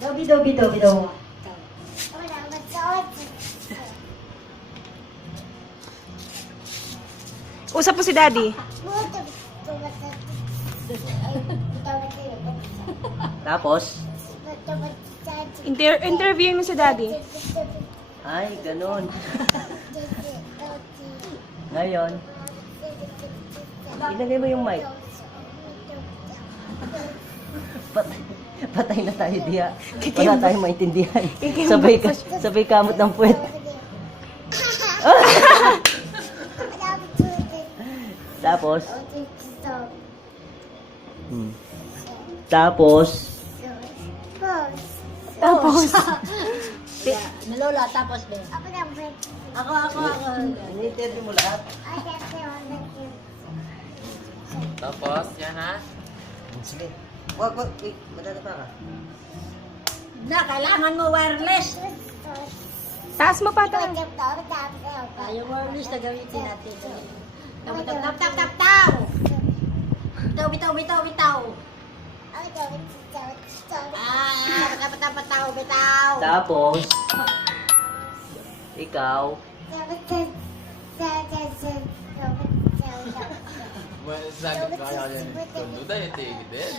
Dobi, dobi, dobi, dobi. Usap po si Daddy. Tapos, Interviewin mo si Daddy. ay, ganun. Ngayon, ilagay mo yung mic. Patay, patay na tayo diya. Wala tayong maintindihan. Sabay kamot ng puwet. Tapos, tapos, Tapos, Nalola, tapos Ben. Ako. ini-interview mo lahat. Tapos, yan ha. Sige. Wag, wait. Madadapa ka. Na, kailangan mo wireless. taas mo pa tayo. Yung wireless na gamitin natin. Tap. Bitaw. Bitaw. Tapos, ikaw, Sakit kaya yan. Tundudan yung tigil din.